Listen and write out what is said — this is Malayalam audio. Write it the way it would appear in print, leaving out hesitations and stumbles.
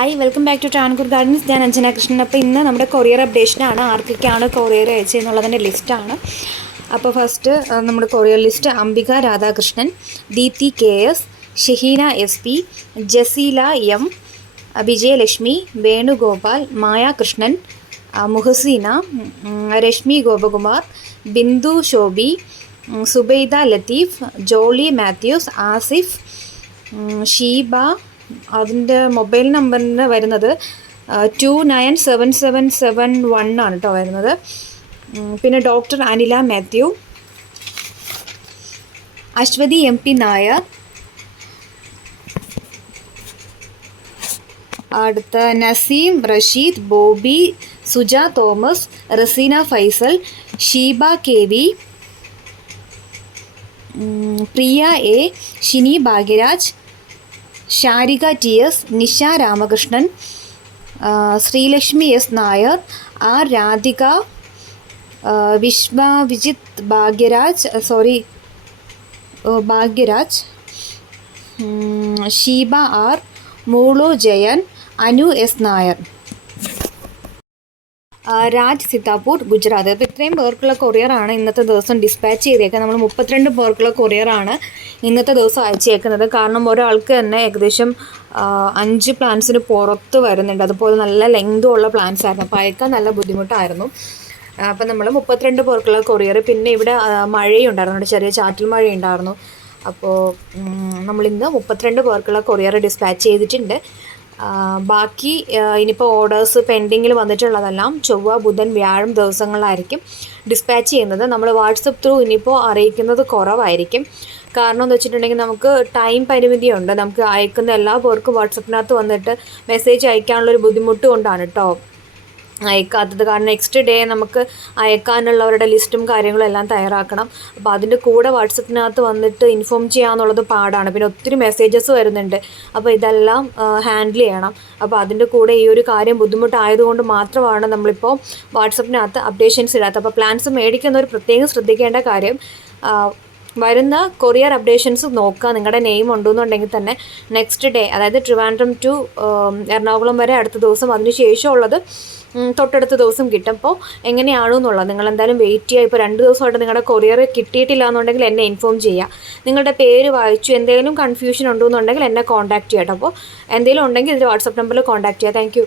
Hi, welcome back to Travancore Gardens. ഞാൻ അഞ്ജന കൃഷ്ണൻ. അപ്പോൾ ഇന്ന് നമ്മുടെ കൊറിയർ അപ്ഡേഷനാണ്. ആർക്കൊക്കെയാണ് കൊറിയർ അയച്ചതെന്നുള്ളതിൻ്റെ ലിസ്റ്റാണ്. അപ്പോൾ ഫസ്റ്റ് നമ്മുടെ courier list: Ambika Radhakrishnan, Deepthi KS, Shaheena SP, Jaseela M, Vijayalakshmi, Venugopal, Maya Krishnan, Muhseena, Reshmi Gopakumar, Bindu Shobhi, Zubaida Latheef, Jolly Mathews, Asif, Sheeba. അതിൻ്റെ മൊബൈൽ നമ്പറിന് വരുന്നത് 297771 ആണ് കേട്ടോ വരുന്നത്. പിന്നെ ഡോക്ടർ അനില മാത്യു, അശ്വതി MP നായർ, അടുത്ത Naseem Rasheed, Bobby, Suja Thomas, Raseena Faisal, Sheeba KV, Priya A, Shini Bhagyaraj, Sharika TS, Nisha Ramakrishnan, Sreelakshmi S Nair, R Radhika, Viswavijith Bhagyaraj, Sheeba R, മൂളു ജയൻ, അനു S നായർ, രാജ് സിത്താപൂർ, ഗുജറാത്ത്. അപ്പോൾ ഇത്രയും പേർക്കുള്ള കൊറിയറാണ് ഇന്നത്തെ ദിവസം ഡിസ്പാച്ച് ചെയ്തേക്കുന്നത്. നമ്മൾ 32 പേർക്കുള്ള കൊറിയറാണ് ഇന്നത്തെ ദിവസം അയച്ചേക്കുന്നത്. കാരണം ഒരാൾക്ക് തന്നെ ഏകദേശം 5 പ്ലാൻസിന് പുറത്ത് വരുന്നുണ്ട്. അതുപോലെ നല്ല ലെങ്തും ഉള്ള പ്ലാൻസ് ആയിരുന്നു. അപ്പോൾ അയക്കാൻ നല്ല ബുദ്ധിമുട്ടായിരുന്നു. അപ്പം നമ്മൾ 32 പേർക്കുള്ള കൊറിയർ. പിന്നെ ഇവിടെ മഴയുണ്ടായിരുന്നു, ചെറിയ ചാറ്റൽ മഴയുണ്ടായിരുന്നു. അപ്പോൾ നമ്മളിന്ന് 32 പേർക്കുള്ള കൊറിയർ ഡിസ്പാച്ച് ചെയ്തിട്ടുണ്ട്. ബാക്കി ഇനിയിപ്പോൾ ഓർഡേഴ്സ് പെൻഡിങ്ങിൽ വന്നിട്ടുള്ളതെല്ലാം ചൊവ്വ, ബുധൻ, വ്യാഴം ദിവസങ്ങളിലായിരിക്കും ഡിസ്പാച്ച് ചെയ്യുന്നത്. നമ്മൾ വാട്സപ്പ് ത്രൂ ഇനിയിപ്പോൾ അറിയിക്കുന്നത് കുറവായിരിക്കും. കാരണം എന്ന് വെച്ചിട്ടുണ്ടെങ്കിൽ നമുക്ക് ടൈം പരിമിതിയുണ്ട്. നമുക്ക് അയക്കുന്ന എല്ലാ പേർക്കും വാട്സപ്പിനകത്ത് വന്നിട്ട് മെസ്സേജ് അയക്കാനുള്ളൊരു ബുദ്ധിമുട്ട് കൊണ്ടാണ് കേട്ടോ അയക്കാത്തത്. കാരണം നെക്സ്റ്റ് ഡേ നമുക്ക് അയക്കാനുള്ളവരുടെ ലിസ്റ്റും കാര്യങ്ങളും എല്ലാം തയ്യാറാക്കണം. അപ്പോൾ അതിൻ്റെ കൂടെ വാട്സപ്പിനകത്ത് വന്നിട്ട് ഇൻഫോം ചെയ്യാന്നുള്ളത് പാടാണ്. പിന്നെ ഒത്തിരി മെസ്സേജസ് വരുന്നുണ്ട്. അപ്പോൾ ഇതെല്ലാം ഹാൻഡിൽ ചെയ്യണം. അപ്പോൾ അതിൻ്റെ കൂടെ ഈ ഒരു കാര്യം ബുദ്ധിമുട്ടായതുകൊണ്ട് മാത്രമാണ് നമ്മളിപ്പോൾ വാട്സപ്പിനകത്ത് അപ്ഡേഷൻസ് ഇടാത്തത്. അപ്പോൾ പ്ലാൻസ് മേടിക്കുന്നവർ പ്രത്യേകം ശ്രദ്ധിക്കേണ്ട കാര്യം, വരുന്ന കൊറിയർ അപ്ഡേഷൻസ് നോക്കുക. നിങ്ങളുടെ നെയിം ഉണ്ടെന്നുണ്ടെങ്കിൽ തന്നെ നെക്സ്റ്റ് ഡേ, അതായത് ട്രിവാൻഡ്രം ടു എറണാകുളം വരെ അടുത്ത ദിവസം, അതിന് ശേഷമുള്ളത് തൊട്ടടുത്ത ദിവസം കിട്ടും. അപ്പോൾ എങ്ങനെയാണെന്നുള്ളത് നിങ്ങളെന്തായാലും വെയിറ്റ് ചെയ്യുക. ഇപ്പോൾ 2 ദിവസമായിട്ട് നിങ്ങളുടെ കൊറിയർ കിട്ടിയിട്ടില്ല എന്നുണ്ടെങ്കിൽ എന്നെ ഇൻഫോം ചെയ്യുക. നിങ്ങളുടെ പേര് വായിച്ചു എന്തെങ്കിലും കൺഫ്യൂഷൻ ഉണ്ടെന്നുണ്ടെങ്കിൽ എന്നെ കോൺടാക്റ്റ് ചെയ്യട്ടോ. അപ്പോൾ എന്തെങ്കിലും ഉണ്ടെങ്കിൽ ഇതിൽ വാട്സപ്പ് നമ്പറിൽ കോൺടാക്റ്റ് ചെയ്യുക. Thank you.